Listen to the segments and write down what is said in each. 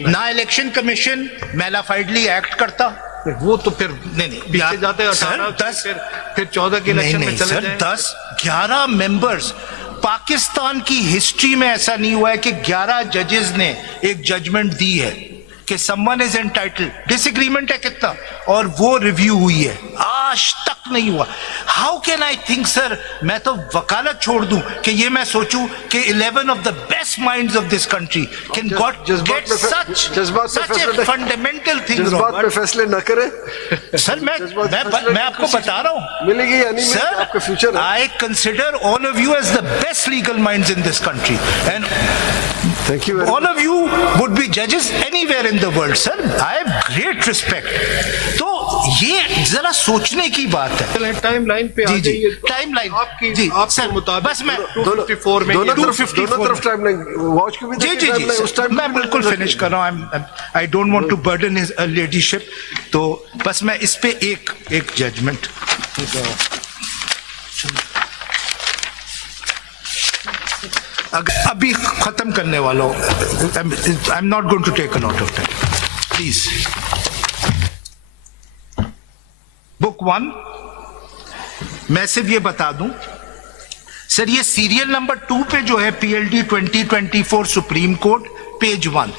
نہ election commission میلافائڈلی act کرتا. وہ تو پھر نہیں پیچھے جاتے ہیں 18 پھر 14 کے الیکشن میں چلے جائیں. 10-11 ممبرز. پاکستان کی ہسٹری میں ایسا نہیں ہوا ہے کہ 11 ججز نے ایک ججمنٹ دی ہے کہ سمون از انٹائٹلڈ. ڈس ایگریمنٹ ہے کتنا, اور وہ ریویو ہوئی ہے, آج تک نہیں ہوا. ہاؤ کین آئی تھنک سر, میں تو وکالت چھوڑ دوں کہ یہ میں سوچوں کہ 11 of the best minds of this country can get such a fundamental thing wrong. جذبات پہ فیصلے نہ کریں سر. میں آپ کو بتا رہا ہوں, ملے گی یا نہیں ملے گی آپ کا فیوچر ہے. I consider all of you as the best legal minds in this country, and Thank you very all of you would be judges anywhere in the world, sir. I have great respect. تو یہ ذرا سوچنے کی بات ہے. Time line پہ جی جی, time line آپ کی جی آپ کے مطابق بس میں 254 میں دونوں طرف ٹائم لائن واچ کو بھی جی جی جی میں بالکل فنش کر رہا ہوں. I don't want to burden his ladyship. تو بس میں اس پہ ایک ججمنٹ ابھی ختم کرنے والا ہوں. I am not going to take a lot of time please. Book 1 میں صرف یہ بتا دوں سر, یہ سیریل نمبر 2 پہ جو ہے PLD 2024 سپریم کورٹ پیج 1,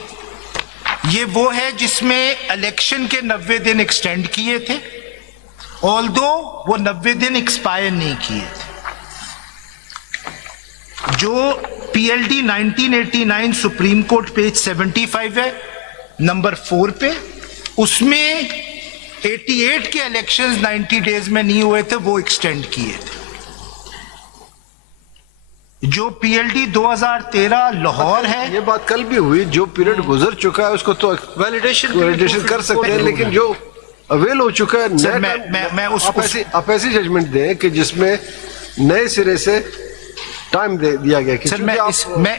یہ وہ ہے جس میں الیکشن کے 90 دن ایکسٹینڈ کیے تھے, آلدو وہ 90 دن ایکسپائر نہیں کیے تھے. جو PLD 1989 سپریم کورٹ پیج 75 ہے نمبر 4 پہ, اس میں 88 کے الیکشنز 90 ڈیز میں نہیں ہوئے تھے, وہ ایکسٹینڈ کیے تھے. جو PLD 2013 لاہور ہے, یہ بات کل بھی ہوئی, جو پیریڈ گزر چکا ہے اس کو تو ویلیڈیشن کر سکتے ہیں, لیکن جو اویل ہو چکا ہے آپ ایسی ججمنٹ دیں کہ جس میں نئے سرے سے ٹائم دیا گیا. سر میں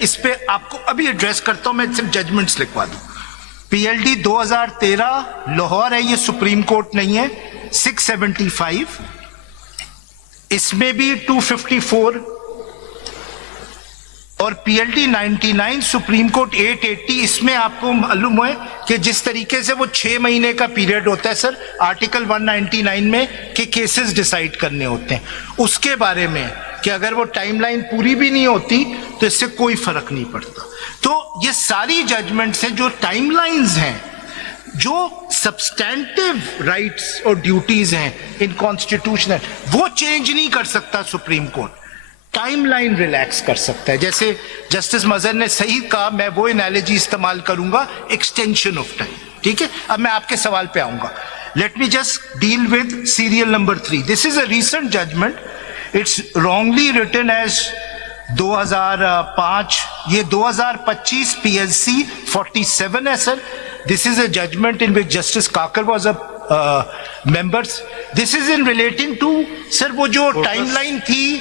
اس پہ آپ کو ابھی ایڈریس کرتا ہوں, میں صرف ججمنٹس لکھوا دوں. PLD 2013 لاہور ہے, یہ سپریم کورٹ نہیں ہے, 675, اس میں بھی 254, اور PLD 99 سپریم کورٹ 880, اس میں آپ کو معلوم ہے کہ جس طریقے سے وہ 6 مہینے کا پیریڈ ہوتا ہے سر آرٹیکل 199 میں کہ کیسز ڈیسائیڈ کرنے ہوتے ہیں, اس کے بارے میں کہ اگر وہ ٹائم لائن پوری بھی نہیں ہوتی تو اس سے کوئی فرق نہیں پڑتا. تو یہ ساری ججمنٹس ہیں جو ٹائم لائنز ہیں, جو سبسٹینٹیو رائٹس اور ڈیوٹیز ہیں ان کانسٹیٹیوشنل, وہ چینج نہیں کر سکتا supreme court. Time line relax کر سکتا ہے. جیسے جسٹس مظہر نے صحیح کہا, میں وہ انالوجی استعمال کروں گا, ایکسٹینشن آف ٹائم. ٹھیک ہے, اب میں آپ کے سوال پہ آؤں گا. Let me just deal with serial number 3. This is a recent judgment, it's wrongly written as 2005, یہ 2025 PLC 47 ہے سر. This is a judgment in which Justice Kakar was a member. This is in relating to sir وہ جو time line تھی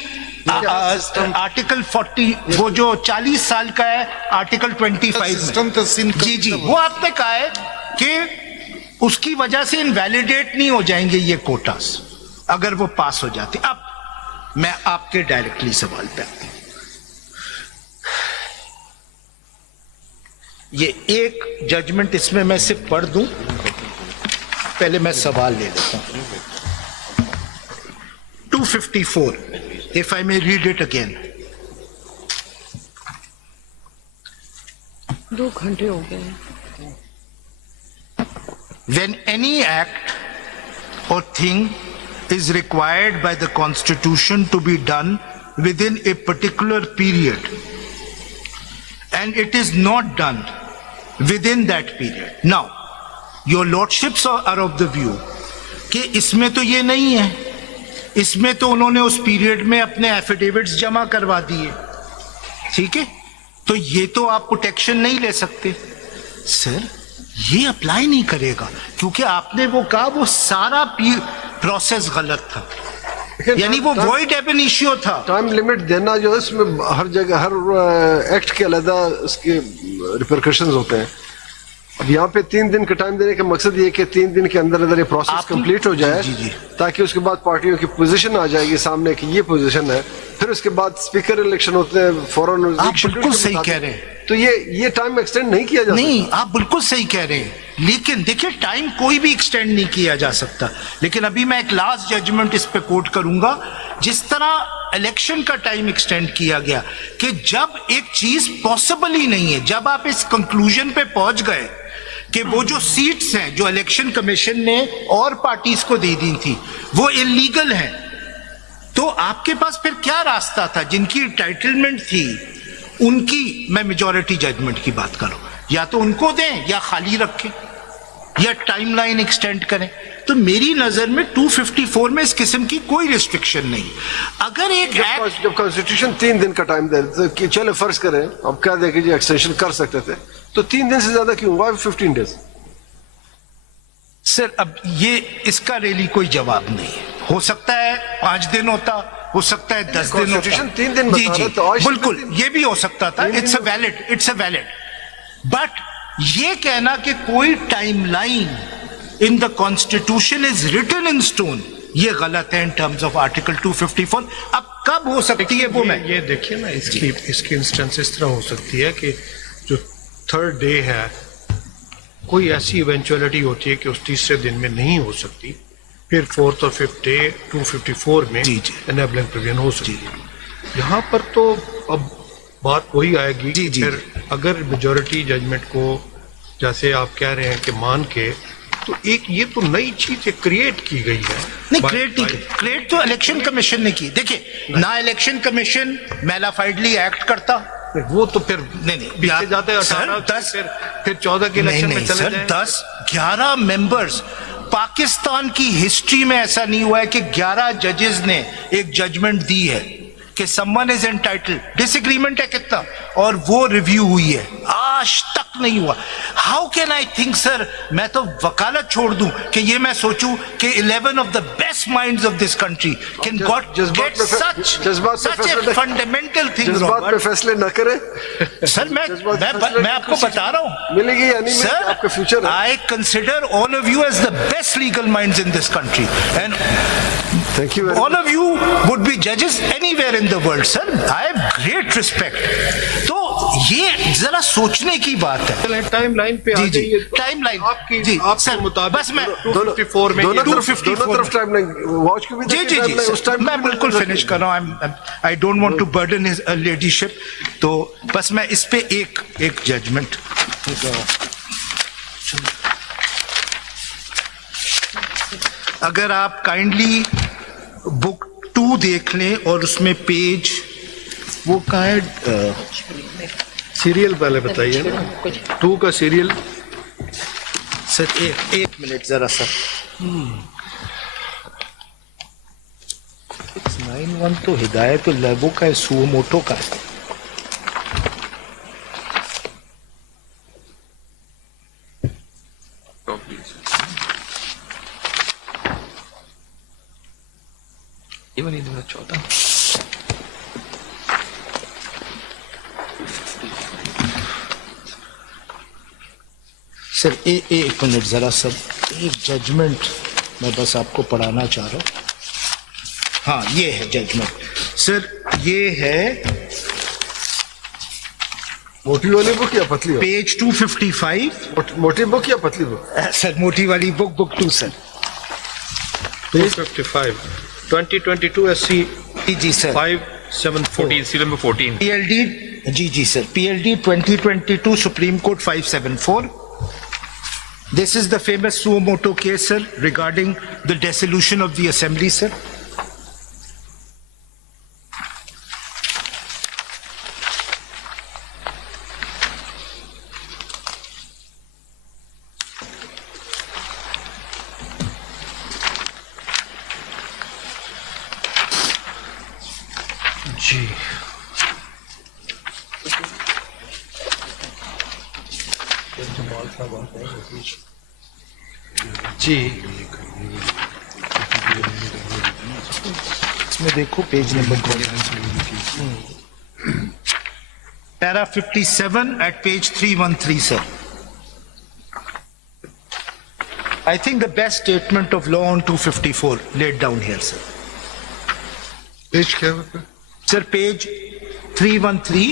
article 40, وہ جو 40 سال کا ہے آرٹیکل 25 میں. جی جی, وہ آپ نے کہا ہے کہ اس کی وجہ سے انویلیڈیٹ نہیں ہو جائیں گے یہ کوٹاز اگر وہ پاس ہو جاتے. اب میں آپ کے ڈائریکٹلی سوال پہ آتا ہوں. یہ ایک ججمنٹ اس میں صرف پڑھ دوں, پہلے میں سوال لے لیتا ہوں. 254, if I may read it again. 2 گھنٹے ہو گئے. When any act or thing is required by the Constitution to be done within a particular period, and it is not done within that period. Now, your lordships are of the view کہ اس میں تو یہ نہیں ہے, اس میں تو انہوں نے اس پیریڈ میں اپنے ایفیڈیوٹس جمع کروا دیے, ٹھیک ہے, تو یہ تو آپ پروٹیکشن نہیں لے سکتے. سر یہ اپلائی نہیں کرے گا کیونکہ آپ نے وہ کہا وہ سارا پروسیس غلط تھا, یعنی وہ وائڈ ایب انیشیو تھا. ٹائم لمٹ دینا جو اس میں ہر جگہ ہر ایکٹ کے علیحدہ اس کے ریپرکشنز ہوتے ہیں. اب یہاں پہ 3 دن کا ٹائم دینے کا مقصد یہ کہ 3 دن کے اندر اندر یہ پروسیس کمپلیٹ ہو جائے, تاکہ اس کے بعد پارٹیوں کی پوزیشن آ جائے گی سامنے کہ یہ پوزیشن ہے. پھر اس کے بعد اسپیکر الیکشن ہوتے ہیں فوراً. آپ بالکل صحیح کہہ رہے ہیں, تو یہ ٹائم ایکسٹینڈ نہیں کیا جا سکتا. نہیں آپ بالکل صحیح کہہ رہے ہیں لیکن دیکھیں ٹائم کوئی بھی ایکسٹینڈ نہیں کیا جا سکتا. لیکن ابھی میں ایک لاسٹ ججمنٹ اس پہ کوٹ کروں گا. جس طرح الیکشن کا ٹائم ایکسٹینڈ کیا گیا کہ جب ایک چیز پاسبل ہی نہیں ہے, جب آپ اس کنکلوژن پہ پہنچ گئے کہ وہ جو سیٹس ہیں جو الیکشن کمیشن نے اور پارٹیز کو دے دی تھی وہ انلیگل ہیں, تو آپ کے پاس پھر کیا راستہ تھا؟ جن کی انٹائٹلمنٹ تھی ان کی, میں میجورٹی ججمنٹ کی بات کروں, یا تو ان کو دیں یا خالی رکھیں یا ٹائم لائن ایکسٹینڈ کریں. تو میری نظر میں 254 میں اس قسم کی کوئی ریسٹرکشن نہیں. اگر ایک جب کانسٹیٹیوشن 3 دن کا ٹائم دے کہ چلے فرض کریں اب کیا دے کہ جی ایکسٹینشن کر سکتے تھے, تو 3 دن سے زیادہ کیوں ہوا 15 ڈیز؟ سر اب یہ اس کا ریلی کوئی جواب نہیں ہے. ہو سکتا ہے 5 دن ہوتا, ہو سکتا ہے 10 دن ہوتا. Constitution 3 دن جی بتا جی رہا تو آج بالکل یہ بھی ہو سکتا تھا. اٹس اے ویلڈ بٹ یہ کہنا کہ کوئی time line in the constitution is written in stone, یہ غلط ہے ان ٹرمز آف آرٹیکل 254. اب کب ہو سکتی ہے وہ میں یہ دیکھیے نا اس کی انسٹنس اس طرح ہو سکتی ہے کہ جو 3rd ڈے ہے کوئی ایسی ایونچولیٹی ہوتی ہے کہ اس تیسرے دن میں نہیں ہو سکتی, پھر 4th اور 5th ڈے 254 میں انیبلنگ پروویژن ہو سکتی ہے. یہاں پر تو اب بات وہی آئے گی پھر اگر میجورٹی ججمنٹ کو جیسے آپ کہہ رہے ہیں کہ مان کے, تو ایک یہ تو نئی چیز کریٹ کی گئی ہے. نہیں کریٹ تو الیکشن کمیشن نے کی. دیکھیں نہ الیکشن کمیشن میلافائڈلی ایکٹ کرتا, وہ تو پھر نہیں پیچھے جاتے ہیں 18 پھر 14 کے الیکشن میں چلے جائیں. 10-11 ممبرز, پاکستان کی ہسٹری میں ایسا نہیں ہوا ہے کہ 11 ججز نے ایک ججمنٹ دی ہے کہ سمن از انٹائٹلڈ, ڈس ایگریمنٹ ہے کتنا, اور وہ ریویو ہوئی ہے, آج تک نہیں ہوا. ہاؤ کین آئی تھنک سر, میں تو وکالت چھوڑ دوں کہ یہ میں سوچوں کہ 11 of the best minds of this country can get such a fundamental thing wrong. جذبات پہ فیصلے نہ کریں سر. میں آپ کو بتا رہا ہوں ملے گی یا نہیں ملے گی آپ کا فیوچر ہے. I consider all of you as the best legal minds in this country and Thank you very all of you would be judges anywhere in the world, sir. I have great respect. تو یہ ذرا سوچنے کی بات ہے. Time line پہ جی جی time line آپ کے مطابق بس میں 254 میں دونوں طرف ٹائم لائن واچ کو بھی جی جی جی میں بالکل فنش کر رہا ہوں. I don't want to burden his ladyship. تو بس میں اس پہ ایک ججمنٹ, اگر آپ کائنڈلی بک 2 دیکھ لیں اور اس میں پیج وہ کہاں ہے, سیریل پہلے بتائیے نا 2 کا سیریل. سر ایک منٹ ذرا سر. 691 تو ہدایت اللیبو کا ہے, سو موٹو کا ہے. سر ایک منٹ ذرا سر, ایک ججمنٹ میں بس آپ کو پڑھانا چاہ رہا ہوں. ہاں یہ ہے ججمنٹ سر, یہ ہے موٹی والی بک یا پتلی, پیج 255. موٹی بک یا پتلی بک؟ سر موٹی والی بک 2 سر. 255 2022 SC G sir 5714 serial number 14 PLD G sir PLD 2022 Supreme Court 574. This is the famous suo motu case, sir, regarding the dissolution of the assembly, sir. جی جی اس میں دیکھو page number para 57 at page 313, sir. I think the best statement of law on 254 laid down here, sir. Page کیا ہے؟ Sir, page 313